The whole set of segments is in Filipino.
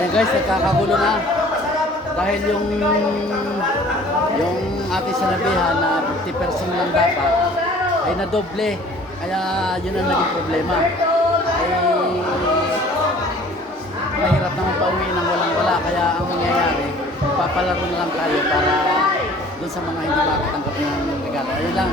Ayan guys, nagkakagulo na. Dahil yung ating sinabihan na 50% lang dapat ay nadoble. Kaya yun ang naging problema. Ay mahirap naman pauwi ng walang-wala. Kaya ang mangyayari, papalaro na lang tayo para doon sa mga hindi makatanggap ng regalo. Ayun lang.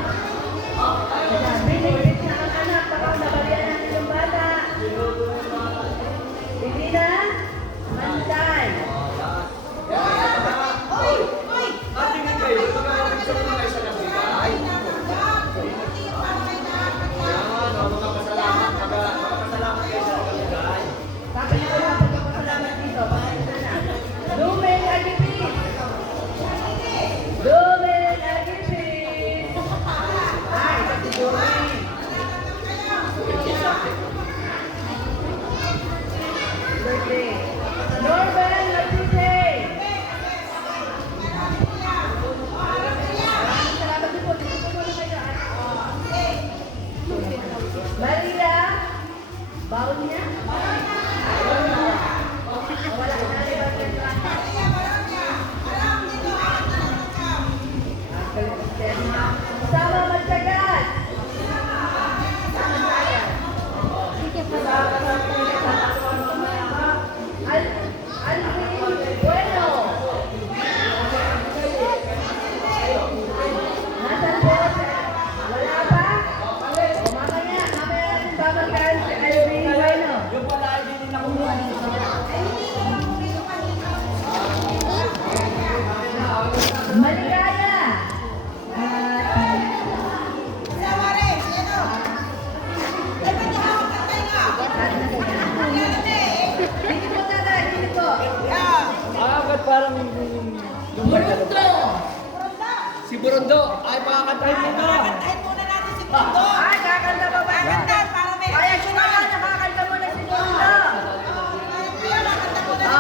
Si Burundo! Ay, pakakantahin mo na! Pakakantahin muna natin si Burundo! Ay, kakanta ba ba? Kakanta, para may... Ay, sumaka, nakakanta mo na si Burundo!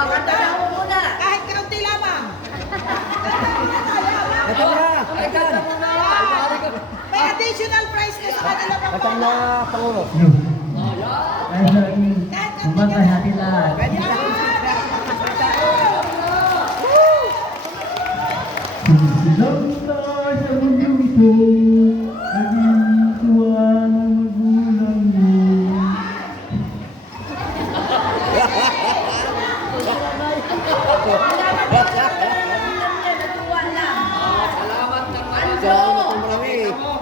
Kanta na mo muna! Kahit kaunti lamang! Ito na! Kanta mo na! May additional prize ka sa kanila pa. Ito na, Pangulo. Kumbaga natin lahat. Silang tayo sa mundong ito, naging tuwa ng magulang mo. Salamat ng Ando!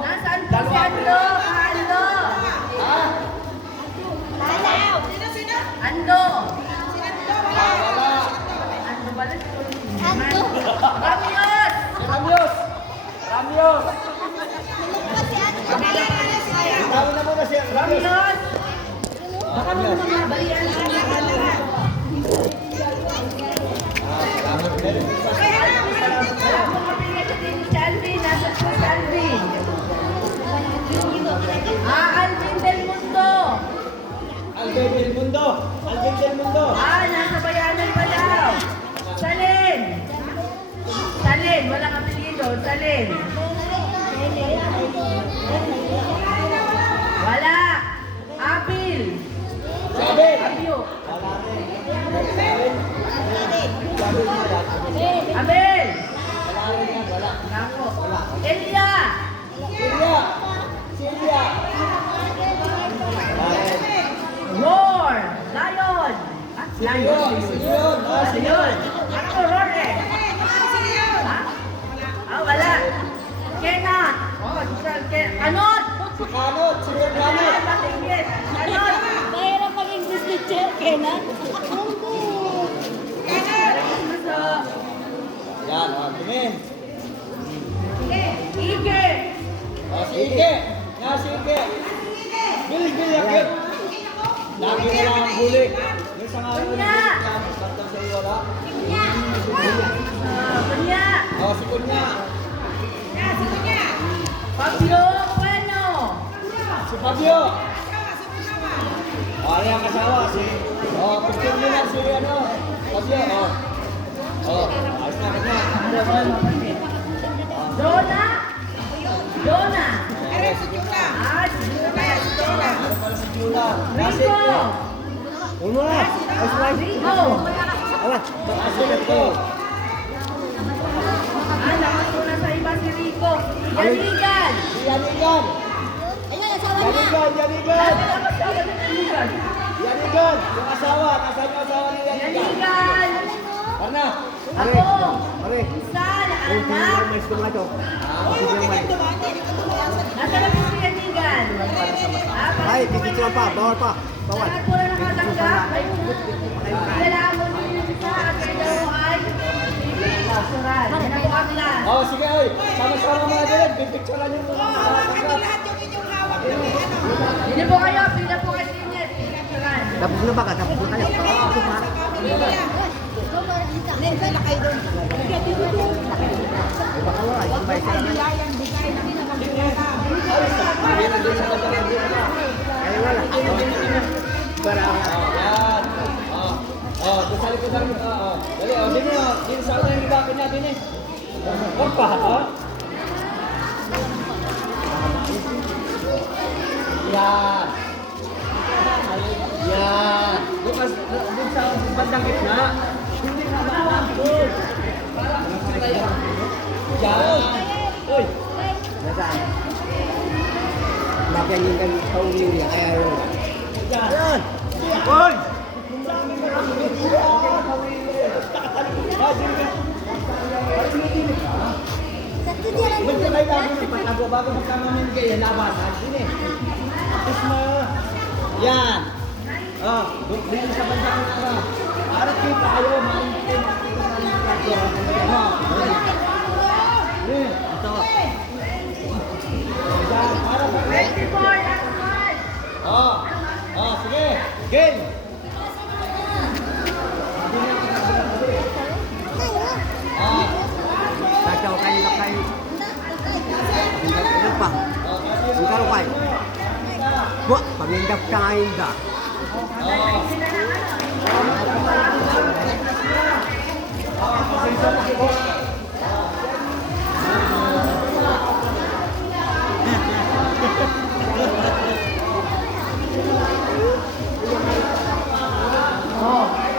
Nasaan po si Ando? Ando! Lalaw! Sino? Ando! Si Ando! Ando ba lang? Ando! Ramios! Ramios! Ramios! Tawag na muna siya. Ramios! Baka mo mga balian sa lahat. Alvin del Mundo. Alvin del Mundo! Alvin del Mundo! Nasa bayanan pa daw. Salin. Salin, walang apelyido. Salin. Wala. Apil. Sabi! Abyo. Abel. Nako. Elia. Silya! Silya! Roar. Lion. Lion. Silyon! Lion. Ako, Rory. Wala. Kenat. Kanot. Si Kanot! Si Kanot! Kanot. Mahirap maging Disney chair, Kenan. Yan, tingin! Ike. Si Ike! Yan si Ike! Bilis, bilis! Yakit! Lagi na lang ang huli! Yung sa ngayon Kunya. Bantang sa iyo, wala? Kunya. Si Kunya! Pablo Bueno. Si Fabio! Ari ang kasawa, si... gusto nyo na si ano? Fabio, ayos na kanya! Dona. Dona. si Juna. Ah, si Juna. Si Juna. Ano pala si Juna? Nasa ito. Uno na. Ay, slide. Rico. Ala, nasa ito. Ah, nakasuna sa iba si Rico. Yanigan. Yanigan. Ayun, asawa niya. Yanigan, Yanigan. Nakasama ni Yanigan. Yanigan. Yung asawa. Nasaan yung asawa ni Yanigan? Yanigan. Karna. Ako. Pare. Isa, nakaanak. May stumay to. Nasa na po si Yanigan? Ay, pipicturan pa. Bawal pa. Bawal. Lahat po na nakatanggap. Kailangan mo din yung isa at kayo daw ay pipicturan. Yan ang bukas na. Oh, sige, oy. Sama-sama mga diyan. Pipicturan yung mga Pili po kayo. Pila po kayo senior. Pipicturan. Tapos na ba ka? Tapos na kayo. Doon sa likod namin. Dali, dini, dini sa akin yung bakit natin eh. Huwag pa, ha? Yan. Yan. Doon sa bandang gitna. Hindi ka ba? Doon. Yan. Uy. Nasaan? Napiyangin kami sa uling niya, kaya yun. Yan. Uy! Bago magkamamin kayo, labasan. Sini. Tapos mo. Yan. Dito sa bandang ito. Para kita kayo, maintin. Ito. Yan. Para ba? 24, last one. Sige. Game. Kacau kayo na kayo. Pagindap pa. Ang karo kayo. Buat, pagindap ka ngayon da.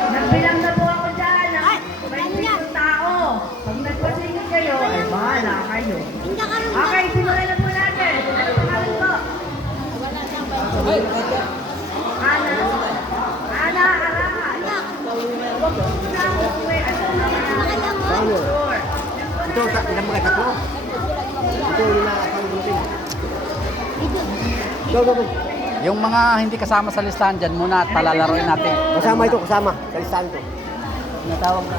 Nagbilang na po ako dyan. May tao. Pag nagpasingin kayo, ay bahala kayo. Okay, simulan na po natin. Ano pangalan ko? Ana. Ana, Ara. Paano? Ito, ilan mga tatlo? Ito, yung nakakang grouping. Go. Yung mga hindi kasama sa listahan dyan muna at palalaroin natin. Kasama ito, kasama. Sa listahan to. Natawag na.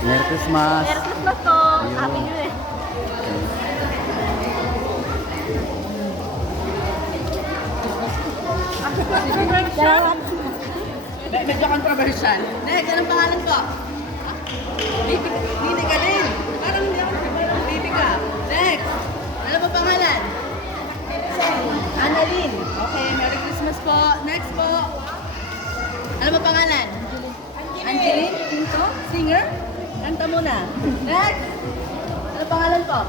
Merry Christmas. Merry Christmas po. Happy New Year. Salamat. Medyo controversial. Next, anong pangalan ko? Bibi ka din. Parang hindi ako parang Bibi ka. Next. Ano ba pangalan? Annalyn. Okay, Merry Christmas po. Next po. Ano ba pangalan? Angeline. Pinto? Singer? Kanta muna. Next. Ano pangalan po?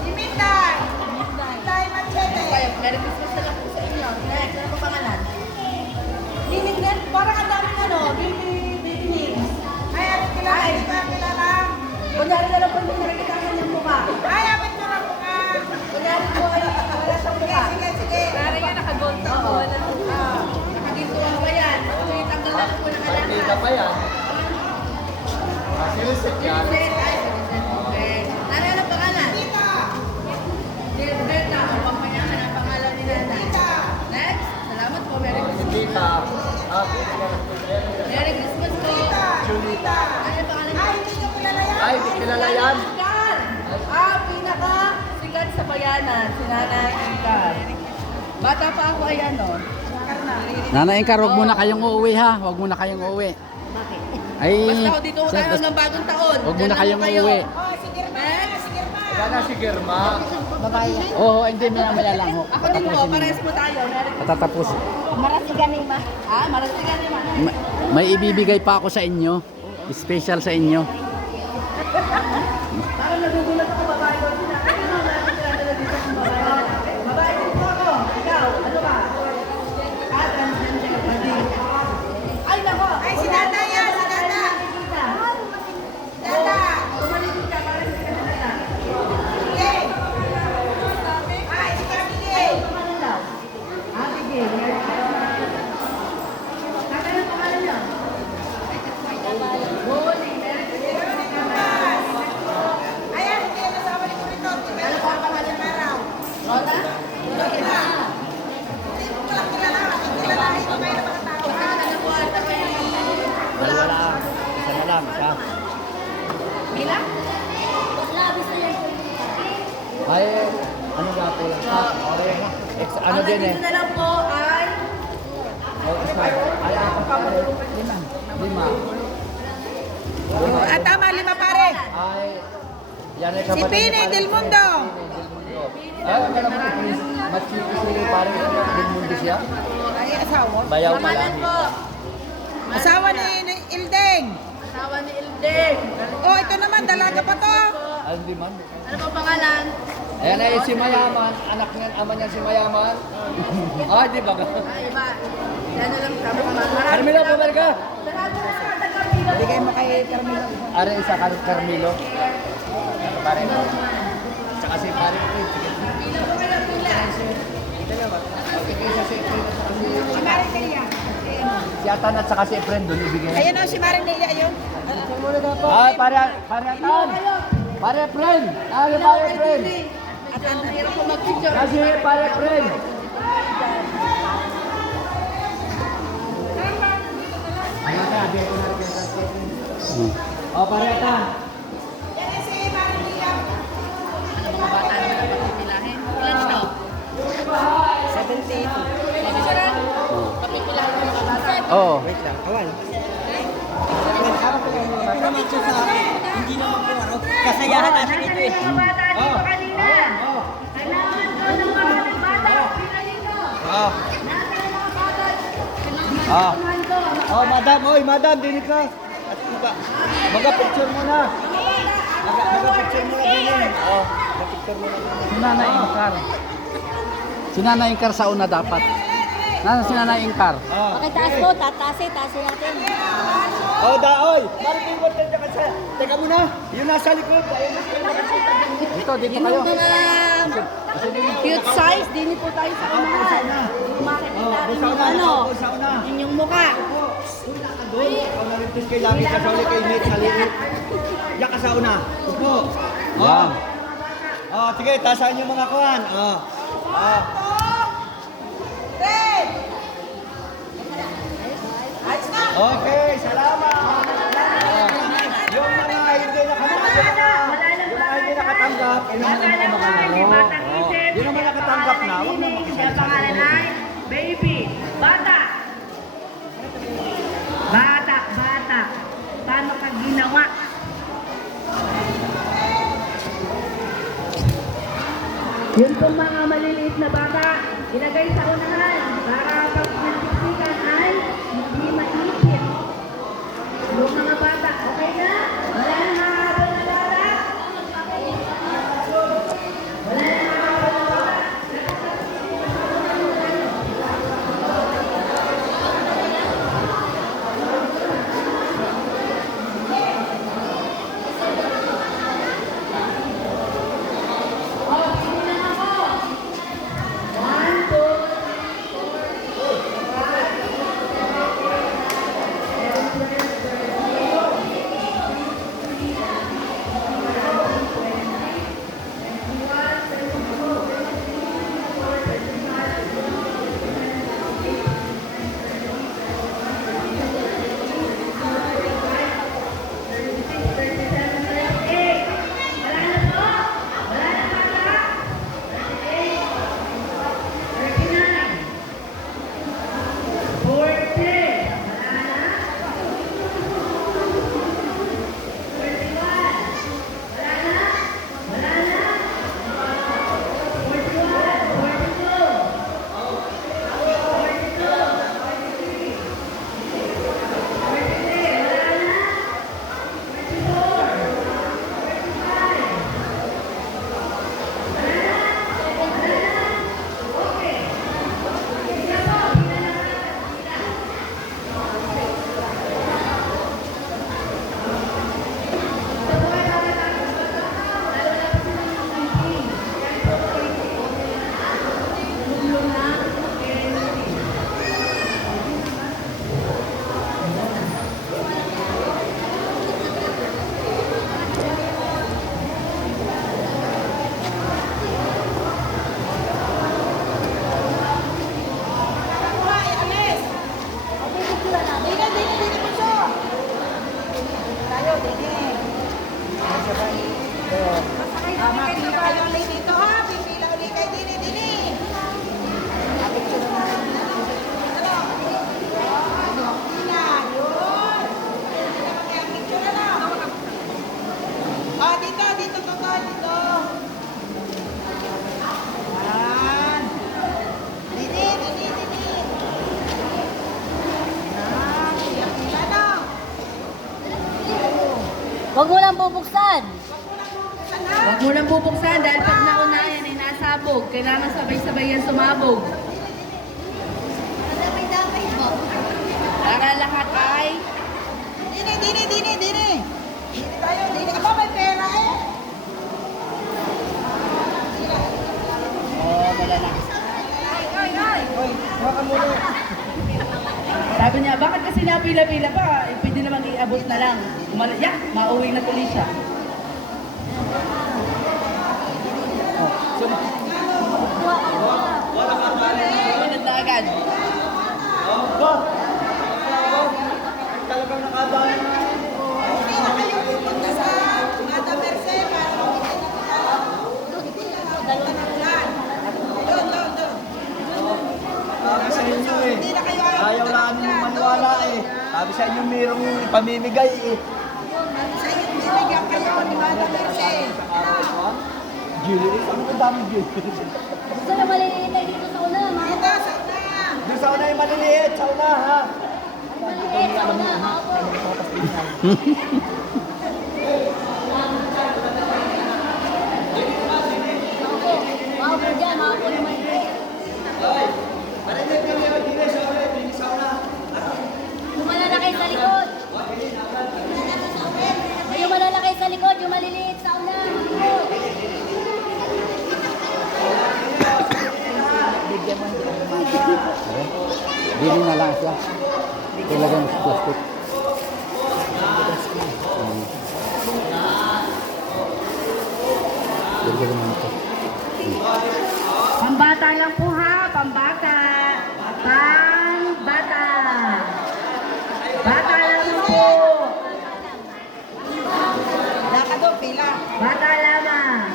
Si Mitay. Mitay Machete. Okay, Merry Christmas na lang po sa inyo. Next. Ano ba pangalan? Linig din. Parang ang daming baby names. Ay, apit kilala. Kunyari na lang po hindi nakikita ang kanyang mukha. Ay, apit ko na mukha. Kunyari po ay wala sa mukha. Sige. Parang yung nakagonto ko. Nakaginto ako ba yan? Okay, tanggal na po ng alakas. Partida pa yan. Sinisit yan. Okay. Nanay, anong pangalan? Tita. Gilberta. Ang pangmayaman ang pangalan ni Nanay. Next. Salamat po. Merry Christmas. Tita. Merry Christmas po. Chulita. Ano yung pangalan? Ay, hindi ko kilala yan. Ay, di kilala yan. Oscar. Pinaka sikat sa bayanan, si Nanay Incar. Bata pa ako ay ano? Nanay Incar, huwag muna kayong uuwi ha. Huwag muna kayong uuwi. Ay, Basta ako dito tayo hanggang bagong taon. huwag muna Diyan kayong lang kayo. uuwi. Gana si Germa. Oo, hindi maya lang ho. Ako din po, parehas po tayo. Patatapos. Marasigan ni Ma. Marasigan naman. May ibibigay pa ako sa inyo. Special sa inyo. Parang nagugulat ako, babae ko sila. Ano na natin sila nila dito kung babae? Babae din po ako. Ikaw, ano ba? Transgender ka din. Ay, nako! Ay, si Dada yan! Si Dada! Dada! Tumaligid ka, parang hindi ka nila. Sige! Ay, si Abigail! Abigail. Kaka ng pangalan niyo? Holy Mary. Ayan, hindi yan nasawa ni Purito. Ano po ang pangalan mo? Rona? Rona? Dalawa lang. Isa na lang. Isa. Mila? Labis na yan. Ay, ano nga po lang. Okay. Ano din eh. Ang na lang po ay Ay, lima. Ah, tama, 5 pare. Ay, yan ay Si Pini Del Mundo. Ay, ang naman ito. Machiki sili parang Del Mundo siya. Ay, asawa. Bayaw pa Kamalan lang. po. Asawa ni Ildeng. Asawa ni Ildeng. Oh, ito naman, dalaga pa to. Ay, hindi man. Ano po pangalan? Ayan ay si Mayaman. Anak niyan, ama niyan si Mayaman. Ay, di ba? Ay, iba. Ano lang sabi ko. Carmelo, pumal ka. Bigay mo kay Carmelo. Are isa Carmelo. Pare mo. Saka si pare ko. Si Marinelia. Si Atan at saka si Efren doon ibigay. Ayan o, si Marinelia yun. Ay, pare Atan. Pare Efren. Ay, pare Efren. At ang hirap ko mag-picture. Kasi pare Efren. Oh, pare Atan. Mga bata naman ang papipilahin. Ilan to? 78. Papipilahin mo mga bata. Oo. Wait lang, kawan. Ito naman siya sa akin. Hindi naman po ano. Kasayahan natin ito eh. Oh. Oh. Ah. Oh, madam, oy, madam, dili ka. At iba. Maga-picture mo na. Maga-picture mo na din. Oh, maga-picture mo na din. Si Nanay Incar. Si Nanay Incar sa una dapat. Si Nanay Incar. Oh. Pakitaas ko, tatasin natin. Oh, oy. Bakit yung water ka sa? Teka muna. Yun nasa likod. Ayun na sila. Dito Yung kayo. mga cute size, din po tayo sa unahan. Makikita rin yung ano, yun yung mukha. Doon. Ikaw na rin kay Lami sa soli kay Nate Halili. Diyan ka sa una. Upo. Yan. Oh, sige, tasan yung mga kuhan. Oh. Oh. Okay, salamat. Yung mga hindi nakatanggap, yung mga hindi naman nakatanggap na, huwag na makisaya. Baby, bata. Bata. Paano ka ginawa? Yung pong mga maliliit na bata, ilagay sa unahan para pag nagsiksikan ay hindi maipit. Yung mga bata, okay na? Wala na nakakabal na bata? Wala na nakakabal na bata? Mapila kayo ulit dito ha. Pipila ulit kayo dini. Pila, yun. Kaya picture na lang. Oh, dito, Totoy, dito. Yan. Dini. Yan, pila na. Huwag mo lang bubuksan. Huwag mo nang bubuksan dahil pag nauna yan ay nasabog. Kailangan sabay-sabay yan sumabog. Para lahat ay Dini. Dini tayo, dini. Aba, may pera eh. Oh, malalaki. Hoy, hawakan mo na. sabi niya, bakit kasi napila-pila pa? Eh, pwede namang iabot na lang. Mauwi na tuloy siya. Minute na agad. Ba? Talagang nakadaan na. Hindi na kayo pupunta sa Mata Merce para doon. Sabi sa inyo eh. Hindi na kayo Ayaw lang maniwala eh. Sabi sa inyo mayroong pamimigay eh. sa inyo bibigyan kayo ni Mata Merce. Gili? Ano ang dami gili? Gusto na maliliit tayo dito sa una, mga Dito, sa una. Doon sa una yung maliliit. Sa una ha. maliliit sa una, mga po. Mga po dyan, mga po yung maliliit. Yung malalaki sa likod. Yung malalaki sa likod, yung maliliit sa una. Bili na lang siya. Ilagay mo sa plastic. Ilagay mo ito. Pambata lang po ha, pambata. Pambata. Bata lang po. Wala ka doon, pila. Bata lamang.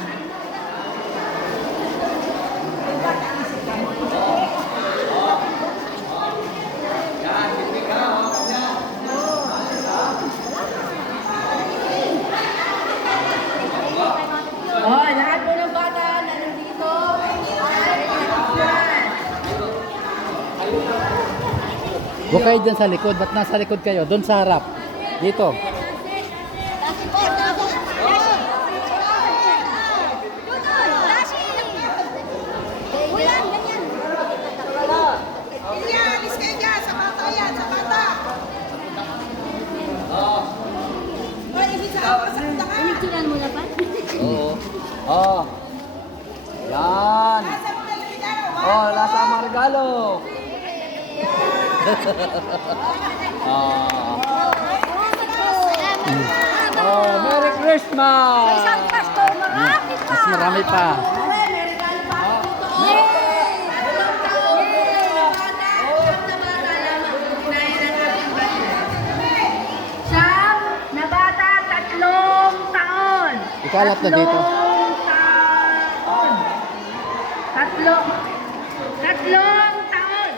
Oh, lahat po ng bata na nandito ay pinagpapyan. Huwag kayo dyan sa likod. Ba't nasa likod kayo? Doon sa harap. Dito. Tasin po, tasin. Tasin. Ulan, ganyan. Ilya, alis kayo dyan. Sa bata yan, sa bata. Hoy, hindi sa ako, sa punta ka. Pinicturan mo na pa? Oo. Oh. Yan. Nasa mga regalo, ha? Oh, nasa ang mga regalo. Oh, Merry Christmas! Isang pasto, marami pa. Mas marami pa. Siyam na bata, 3 taon. Ikalat na dito. 3 taon. Tatlong taon.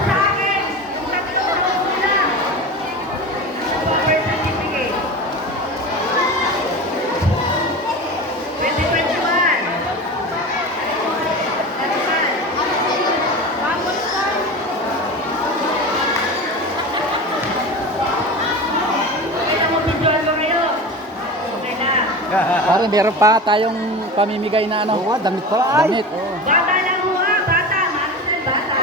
Sa akin, yung 3 taon na. Birth certificate. 2021. Parang meron pa tayong pamimigay na ano. Oo, damit pala. Damit. Oo. Bata lang ho ha, bata. Marcel, bata.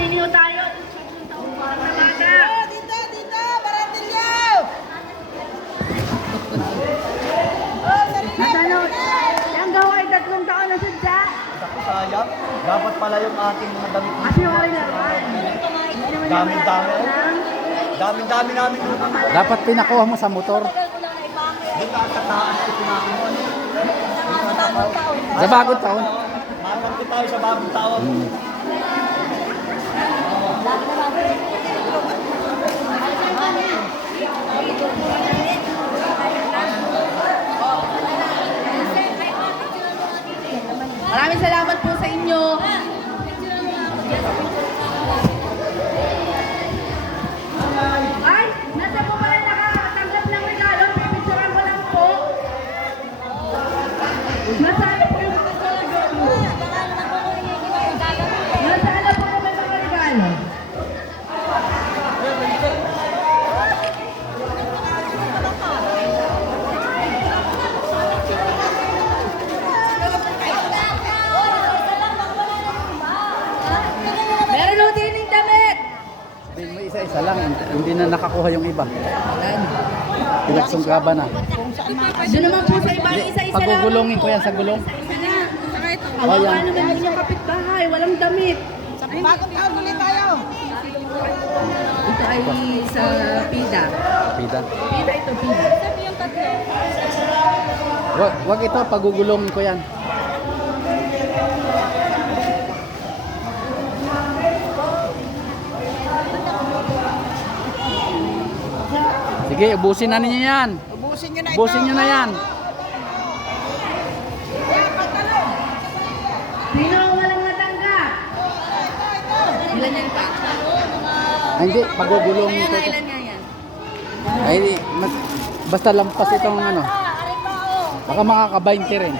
Diniyo tayo. Para sa bata. Oh, dito, Baratilyo. Oh, sarili. Natanod. Yung gaway 3 taon na sadya. Ako sayang. Dapat pala yung ating mga damit. Kasi yung hari naman. Dami-dami. Dami-dami namin doon. Dapat pinakuha mo sa motor. Doon sa taas ko pinakuha. Sa bagong taon. Makakanta tayo sa bagong taon. Maraming salamat po sa inyo. Ay, nasa po pala nakatanggap ng regalo. Pipicturan ko lang po. Nasaan po yung mga regalo? Nasaan po yung mga regalo? Meron ho din yung damit. Sabihin mo isa-isa lang, hindi na nakakuha yung iba. Pinagsungkaban na. Doon naman po sa ibang isa-isa lang. Pagugulungin ko yan sa gulong. Isa na. Saka ito. Oh, Kawawa yan. naman din yung kapitbahay. Walang damit. Bagong taon ulit tayo. Ito ay sa PIDA. Pida. PIDA ito, PIDA. Wag ito, pagugulungin ko yan. Sige, ubusin na ninyo yan. Ubusin nyo na ito. Ubusin nyo na yan. Sino ang walang natanggap? Ilan yan pa? Ay, hindi, pagugulungin ko ito. Ilan nga yan? Ay, basta lampas itong ano. Baka makaka-20 rin.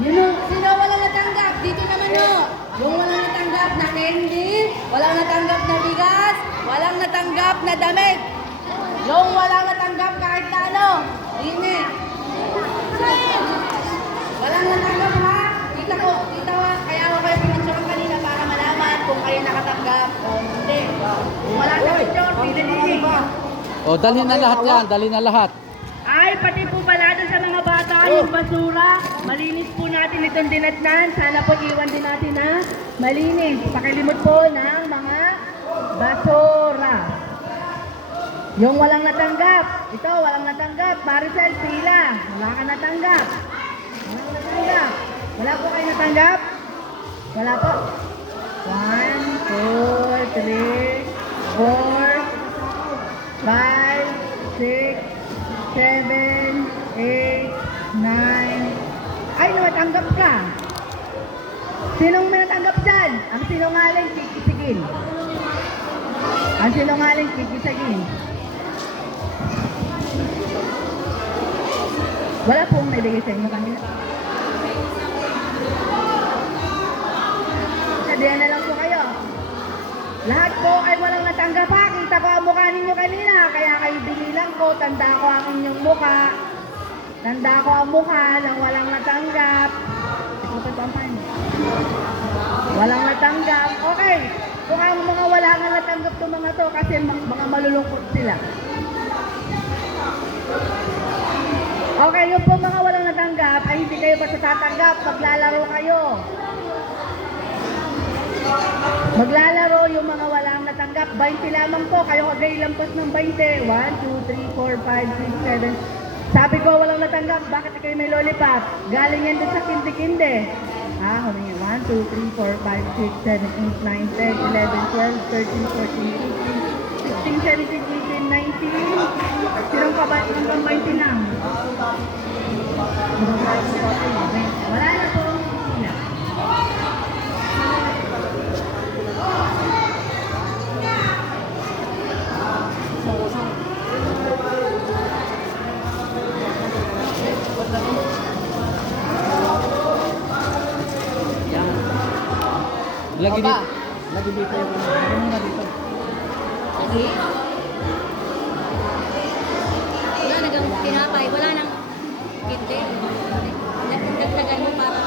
Sino walang natanggap? Dito naman o. Yung walang natanggap na candy, walang natanggap na bigas, walang natanggap na damit. Yung walang natanggap kahit na ano. Dine. Walang natanggap ha. Kita ko ha. Kaya ako kayo pinitsyon kanina para malaman kung kayo nakatanggap o hindi. Kung wala na picture, pinili. O, dalhin na lahat yan. Dalhin na lahat. Ay, pati po pala doon sa mga bata, yung basura, malinis po natin itong dinatnan. Sana po iwan din natin na malinis. Pakilimot po ng mga basura. Yung walang natanggap, ito, walang natanggap. Maricel, pila. Wala ka natanggap. Walang natanggap. Wala po kayo natanggap? Wala po. 1, 2, 3, 4, 5, 6, 7, 8, 9. Ay, natanggap ka. Sinong may natanggap dyan? Ang sinungaling, kikisigin. Ang sinungaling, kikisigin. Wala pong nabigay sa inyo kanina. Sabihan na lang po kayo. Lahat po ay walang natanggap ha. Kita ko ang mukha ninyo kanina. Kaya kayo binilang ko. Tanda ko ang inyong mukha. Tanda ko ang mukha ng walang natanggap. Walang natanggap. Okay. Kung ang mga wala nga natanggap itong mga to kasi mga malulungkot sila. Okay, yung po mga walang natanggap ay hindi kayo basta tatanggap. Maglalaro kayo. Maglalaro yung mga walang natanggap. 20 lamang po. Kayo kagay lampas ng 20. 1, 2, 3, 4, 5, 6, 7. Sabi ko walang natanggap. Bakit kayo may lollipop? Galing yan doon sa kindi-kindi. Ah, humingi. 1, 2, 3, 4, 5, 6, 7, 8, 9, 10, 11, 12, 13, 14, 15, 16, 17, 18, 19. Sinong pa ba? Hanggang 20 lang. Wala na po. Sila. Lagi dito. Lagi dito yung ano na dito. Sige. Wala nagang tinapay. Wala nang kinte. Nagdagdagan mo para.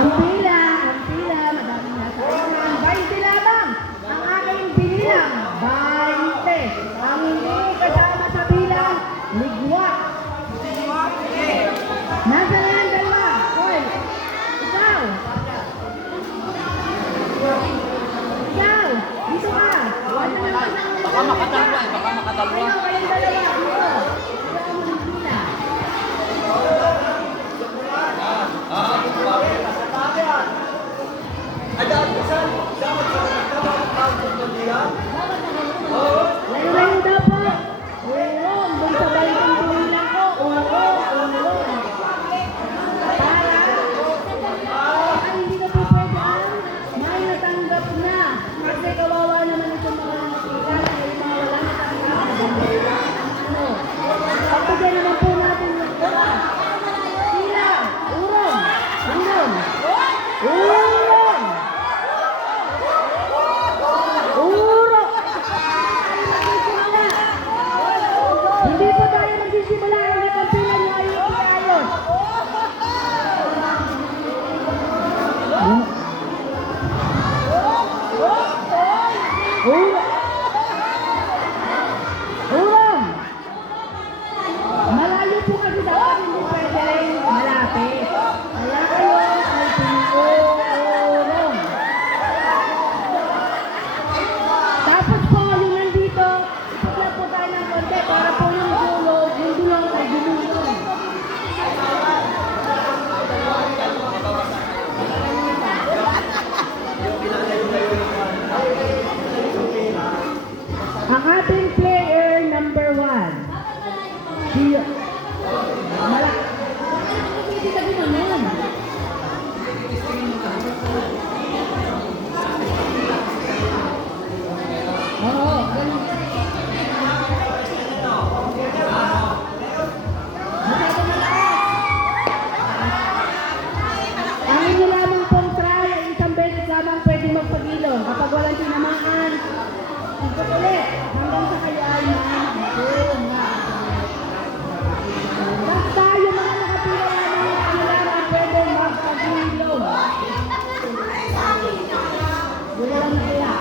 Ang 20. Ang hindi kasama sa bilang, ligwak. Nasa na yan, dalawa? Hoy, ikaw. Ikaw, dito ka. Wala na lang. Baka makadalwa eh, baka makadalwa. Ayun, kayong dalawa. Dito. Wala mo ng bilang. Layo-layo daw po. Ulong, dun sa balitang tumilang ko. Ulong. Para hindi na po pwede may natanggap na. Kasi kawawa naman itong mga nakapila. Yung mga wala natanggap. Ano? Pagpagyan naman po natin yung sila. Urong. Urong. Urong. Uro! Hindi pa tayo magsisimula ang nakampilan nyo ay iayos. Uro! Urong! Malayo po kasi dapat hindi pwede rin malapit. Kaya kayo ay pinurong. Tapos po, yung nandito, ipagla po tayo ng konti para po yung dulong ay gumulong. Ang ating player number 1. Si... Hindi ka ginanon. Oo, ganun. Masyado malakas. Ang inyo lamang pong try ay isang beses lamang pwede magpagilong. Kapag walang tinamaan, ikot ulit. Hanggang sa kayo ay doon nga. Basta yung mga nakapila lamang ang lamang pwede magpagilong. Wala lang kaya.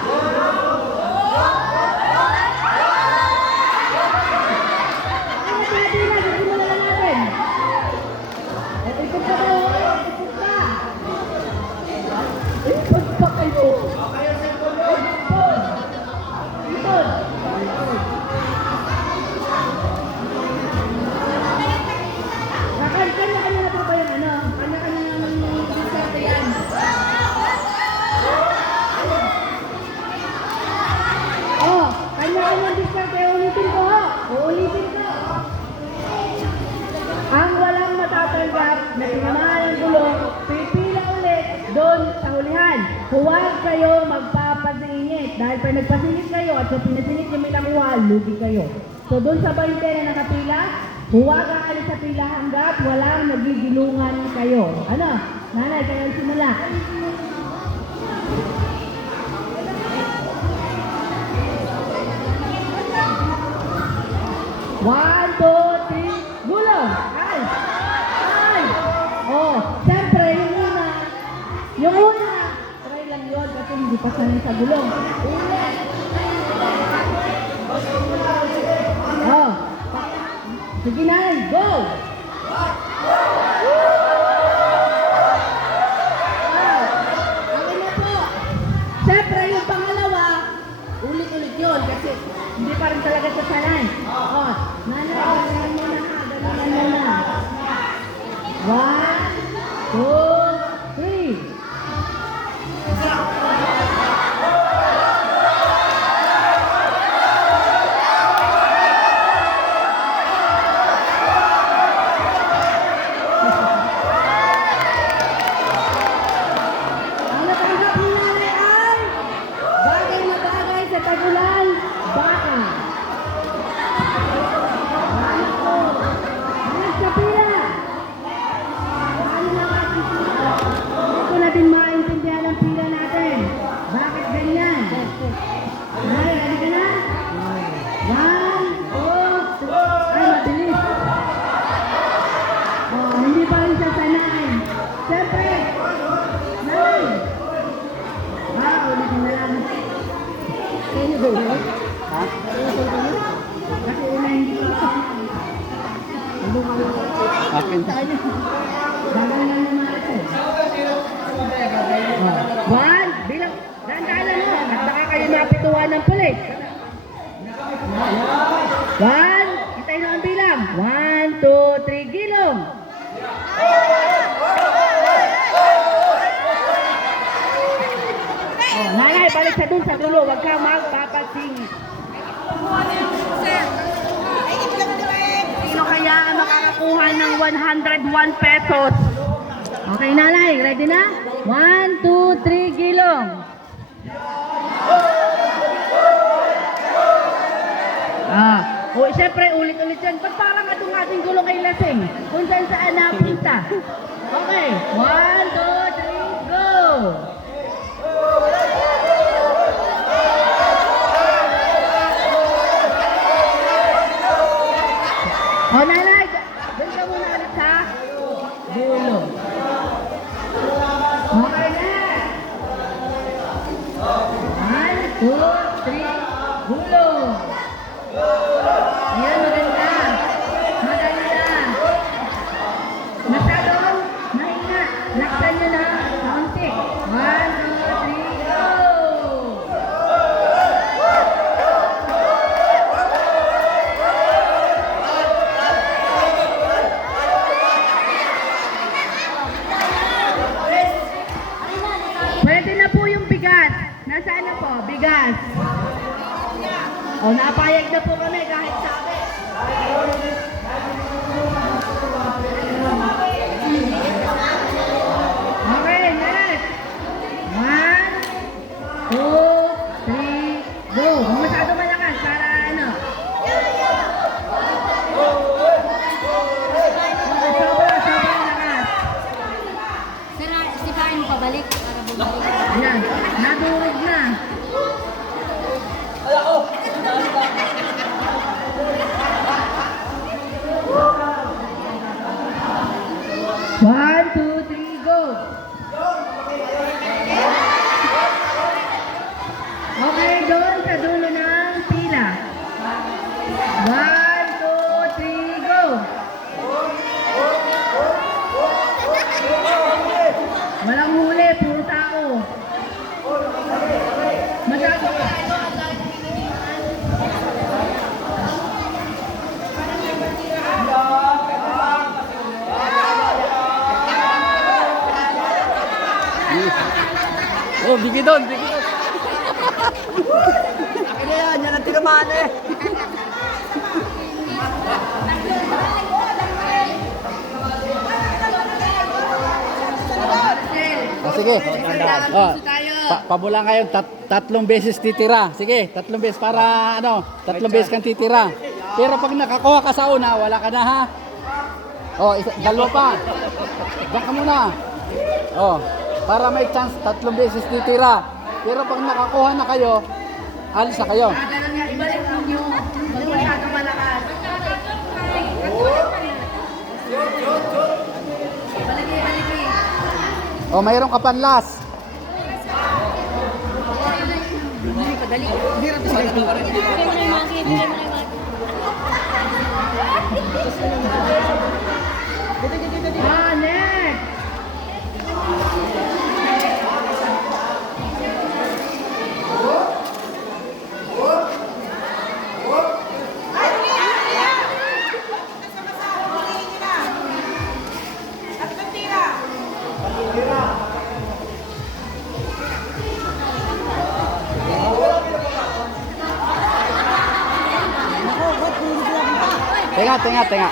Kanya-kanya na po ba yung ano? Kanya-kanya naman yung diskarte yan. Oh, kanya-kanya diskarte. Ulitin ko ho. Uulitin ko. Ang walang matatanggap na tinamaan ang gulong, pipila ulit doon sa hulihan. Huwag kayo magpapasingit. Dahil pag nagpasingit kayo at kung pinasingit nyo may nakuha, lugi kayo. So doon sa 20 na nakapila, huwag ang alis sa pila hanggat walang nagigilungan kayo. Ano? Nanay, kayo simula. One, two, three, gulong! Ay! Ay! Oh, siyempre, yung una, try lang yun kasi hindi pa sanay sa gulong. Ulit! Oh, sige na, go! Okay na po. Siyempre, yung pangalawa, ulit-ulit yun kasi hindi pa rin talaga sa sanay. Oh, nanay, galingan muna ha, galingan muna. 1, 2, 3. Ang natanggap ni nanay ay bagay na bagay sa tagulan, baka. Anak ko, anak sa pila. Paano na natin pila? Hindi ko natin maintindihan ang pila natin. Bakit ganyan? Ay, halika na. 1, 2, 3. Ay, mabilis. Oh, hindi pa rin siya sanay. Siyempre, nanay. Ulitin na lang. Can you go? akin. Gagalan naman ako. One, bilang, dandalan mo. At baka kayo napituan ng pulis. One, hintayin mo ang bilang. 1, 2, 3, gilong. Oh, nanay, balik sa dun sa dulo. Huwag ka magpapagsing. Sino kaya ang makakakuha ng 101 pesos? Okay, nanay. Ready na? 1, 2, 3, gilong. Siyempre, ulit-ulit yan. Ba't parang itong ating gulong ay lasing? Kung saan napunta. Okay. 1, 2, 3, go! O, nanay, doon ka muna ulit sa dulo. Okay na. 1, 2, 3, gulong. Ayan, maganda. Maganda. Masyadong mahina. Laksan nyo na. Kaunti. 1, 2, 3, go! Pwede na po yung bigas. Nasaan na po? Bigas. O, napayag na po kami kahit sabi. Okay, next. 1, 2, 3, go. Huwag masyado malakas para ano. Sobrang lakas. Sipain mo pabalik para bumalik. Ayan, nadurog na. One, two, three, go! Okay, doon sa dulo ng pila. 1, 2, 3, go! Walang huli, puro tao. Masyado ka. Oh, bigi doon, bigi doon. Akin na yan, yan ang tinamaan eh. Sige. Oh, tayo. pabulang kayo, tatlong beses titira. Sige, tatlong beses para tatlong beses kang titira. Pero pag nakakuha ka sa una, wala ka na ha. Oh, dalawa pa. Diyan ka muna. Oh, para may chance, tatlong beses titira. Pero pag nakakuha na kayo, alis na kayo. Ganun nga, ibalik ninyo. Huwag masyadong malakas. Baliki. Oh, mayroon ka panlas. Next! Tenga.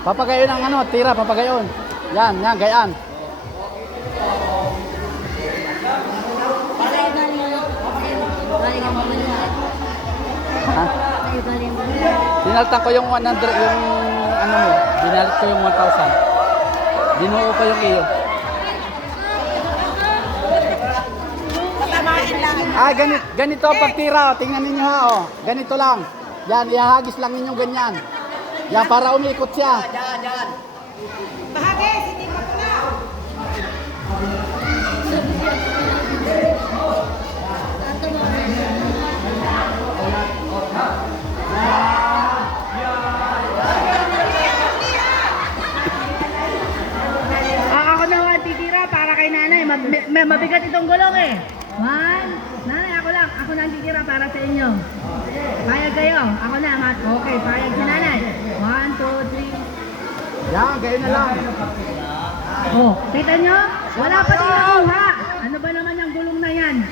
Papagayon ang tira, papagayon. Yan, gayaan. Ha? Dinaltan ko yung 100, yung mo. Dinalit ko yung 1,000. Dinuo ko yung iyo. Ganito pagtira, tingnan ninyo ha, oh. Ganito lang. Yan, ihahagis lang ninyo ganyan. Yan, para umiikot siya. Bahagis, hindi pa na. ako na ang titira para sa inyo. Payag kayo. Ako na. Okay, payag si nanay. 1, 2, 3. Yan, kayo na lang. Oh, kita nyo? Wala pa din nakuha. Ano ba naman yung gulong na yan?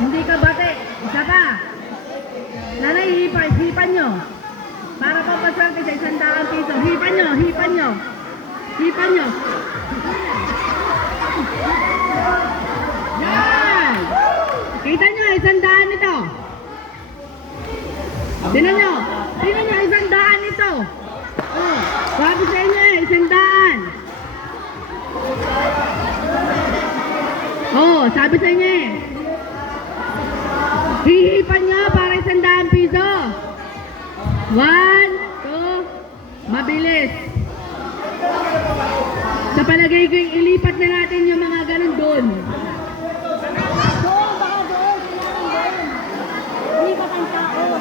Hindi ka bate. Isa pa. Nanay, hipan nyo. Para papaswerte sa 100 piso. Hipan nyo, hipan nyo. Hipan nyo. Yan! Kita nyo, 100 ito. Tinan nyo, 100 ito. Oh, sabi sa inyo 100. Oh, sabi sa inyo hihipan nyo para 100 piso. 1, 2, mabilis. Sa palagay ko, ilipat na natin yung mga ganun doon. Doon, baka doon. Kailangan doon. Hindi ka kang tao.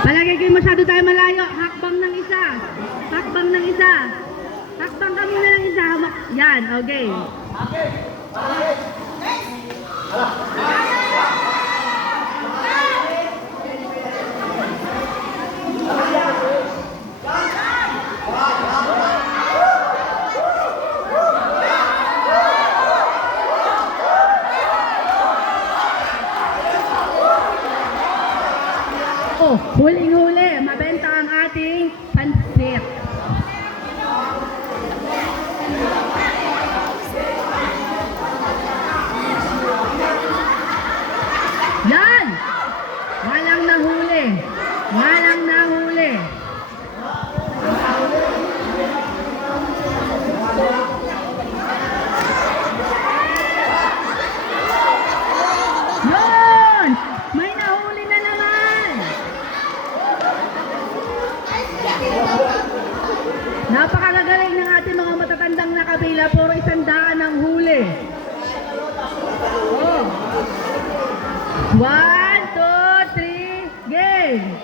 Palagay kayo masyado tayo malayo. Hakbang ng isa. Hakbang ng isa. Hakbang kami na ng isa. Yan, okay. Oh, huling-huli, mabenta ang ating pansit. Yan! Walang nahuli. Walang nahuli. Yun! May nahuli na naman! Napakagagaling ng ating mga matatandang nakabila. Puro 100 ang huli. Oh. 1, 2, 3, game!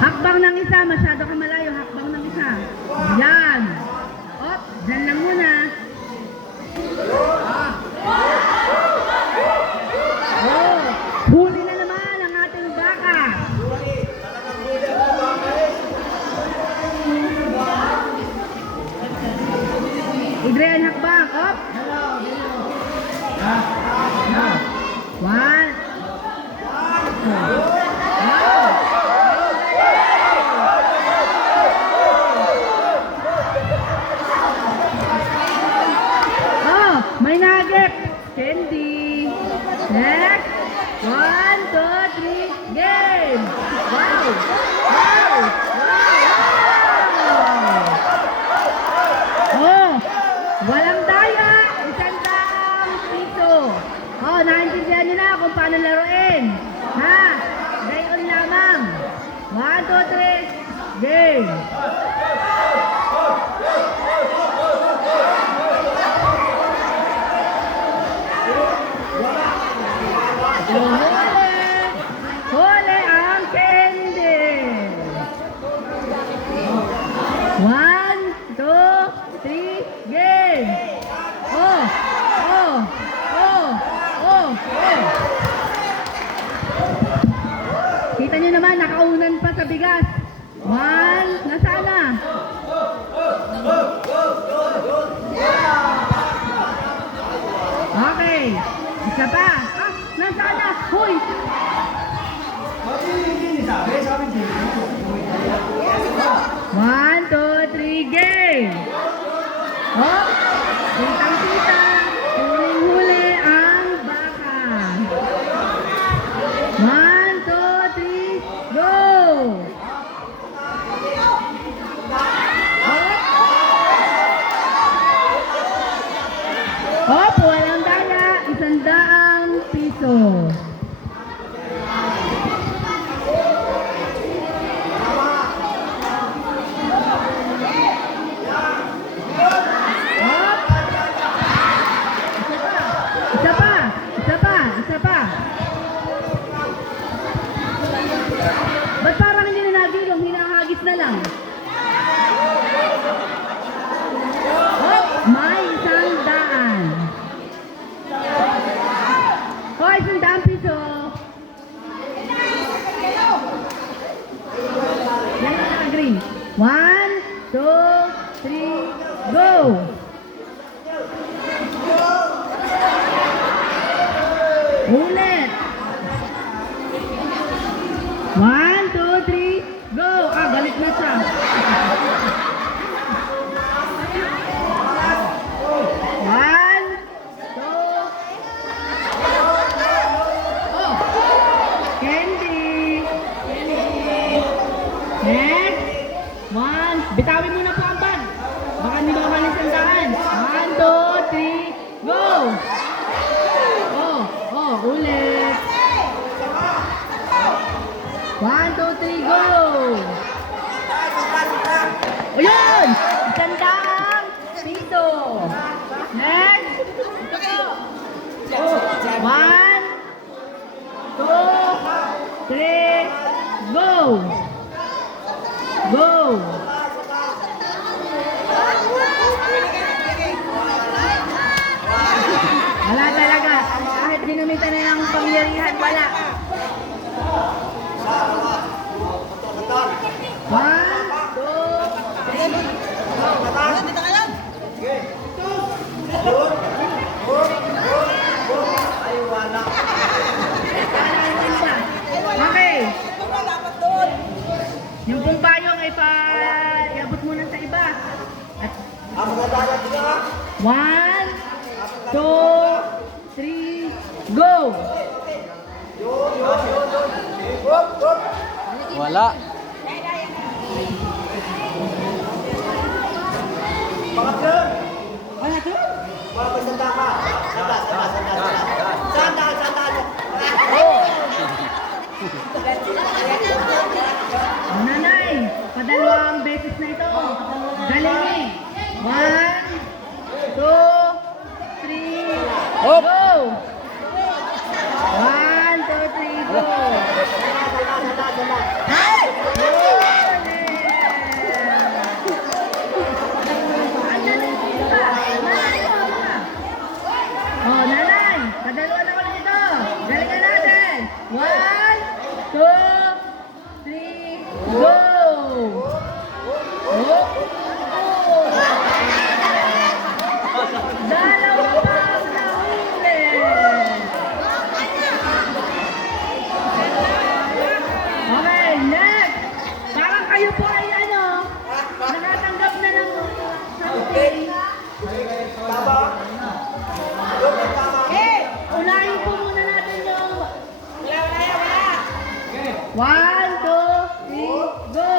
Hakbang ng isa, masyado ka malayo. Hakbang ng isa. Yan. Op, dyan lang muna. Oh, huli na naman ang ating baka. Adrian, hakbang. Op. 1. Oh, may nugget. Candy. Next. 1, 2, 3, game. Wow. Wow. Wow. Oh, walang daya. 100 piso. Oh, naintindihan niyo na kung paano laruin. Ha? Gayon lamang. 1, 2, 3, game. Huli ang candy. 1, 2, 3, game. Oh, oh, oh, oh, oh. Kita niyo naman, nakaunan pa sa bigas. 1, nasaan na? Okay, isa pa. Ah, nasaan na? Hoy, One, two, three, game! Oh, kitang-kita, huling-huli ang baka. One, two, three, go! Hop, walang daya, 100 piso. Isa pa. Ba't parang hindi na nagilong, hinahagis na lang? Hop, may 100. Hoy, 100 piso. Yan na, green. 1, 2, 3, go! Ulit. 1, 2, 3, go! Ah, balik na siya. 1, 2, oh! Candy! Next! 1, bitawin mo na po ang bag. Baka hindi makalis ang daan. 1, 2, 3, go! Ulit. 1, 2, 3, go! O yun! 100 piso. Next. 1, 2, 3, go! Go! Wala talaga. Kahit ginamitan na ng pangyarihan, wala. 1, 2, 3. Dito ka lang. Okay. Dapat doon. Yung pong payong ay iabot muna sa iba. At 1, 2, 3, go! Wala. Wala to? Oh, nanay, padalawang beses na ito. Galing eh. 1, 2, 3, Hop! go! 1, 2, 3, go! Hey! Oh, nanay, padalawa na ulit ito. Galingan natin. 1, 2, 3, go! Oh. Dalawa pang nahuli. Okay, next. Parang kayo po ay nakatanggap na ng something. Unahin po muna natin yung... Wala. 1, 2, 3, go!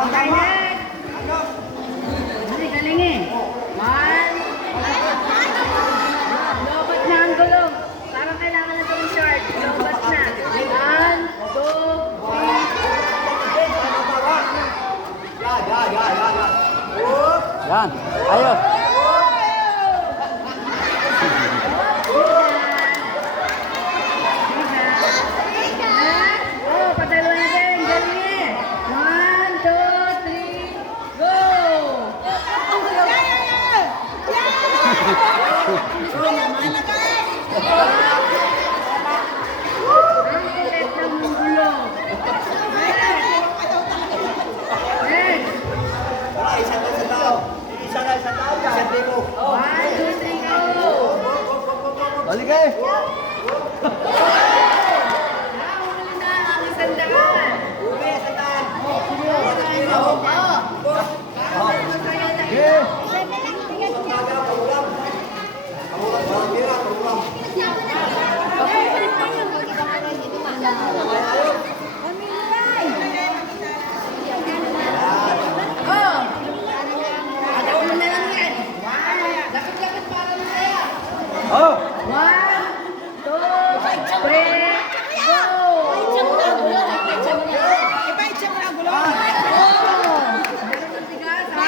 Okay, next. Dali, galing eh. 1. Lobat na ang gulong. Parang kailangan na ito ng short. Lobat na. 1, 2, 3. Yan. Ayos. Halika eh. Nahuli na ang isang daan. Ube, sandaan. Masaya na Okay. Oh! Ada ulo na lang yan. Lapit-lapit para masaya. Oh! 1, 2, 3, go! Ipaitsa mo na ang gulo. Meron ng tigas, ha?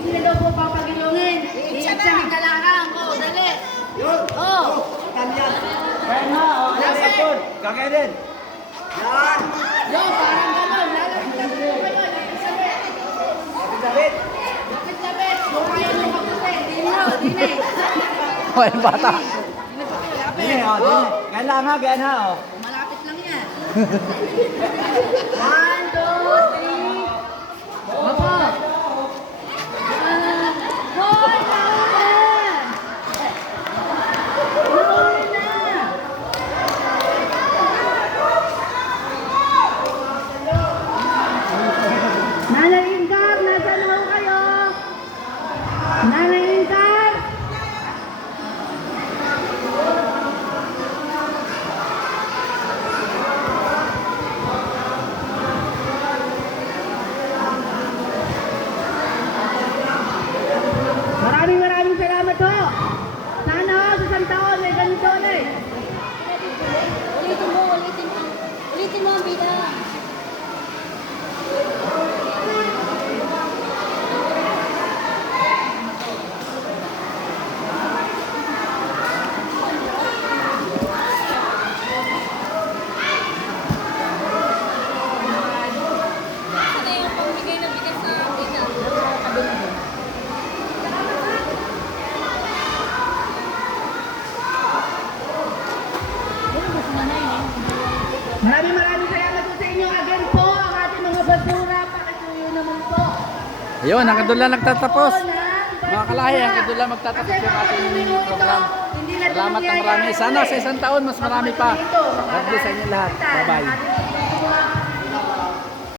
Sino daw po papagilungin? Iitsamin ka lang. Oh, dali. Oh! Kaya na, oh. Ayan, Kagaya din. Yan. Yo, parang gano'n. Lalapit-lapit mo kayo. Lapit-lapit. David. Lapit-lapit. Kung ayaw mo maputi. Dini. O, yung bata. Dini, oh, dini. Kaya lang ha, kaya na, oh. Malapit lang yan. 1, 2, 3. Opo. Hoy, naulan! Naulan na! Nanay Incar, nasaan ho kayo? Nanay Incar! Maraming salamat ho. Sana ho, sa isang taon may ganito ulit. Ulitin mo ang bilang. Ano yung pambigay na bigas sa bilang? Maraming salamat po sa inyo. Again po, ang ating mga basura. Pakisuyo naman po. Ayun, hanggang doon lang nagtatapos. Ng basura. Mga kalahi, hanggang doon lang magtatapos Kasi yung baka ating tuloy mo ito, program. hindi na ito Salamat ng marami. mangyayari Sana ulit. sa isang taon, mas marami pa. Ito, God bless sa inyo lahat. Bye-bye.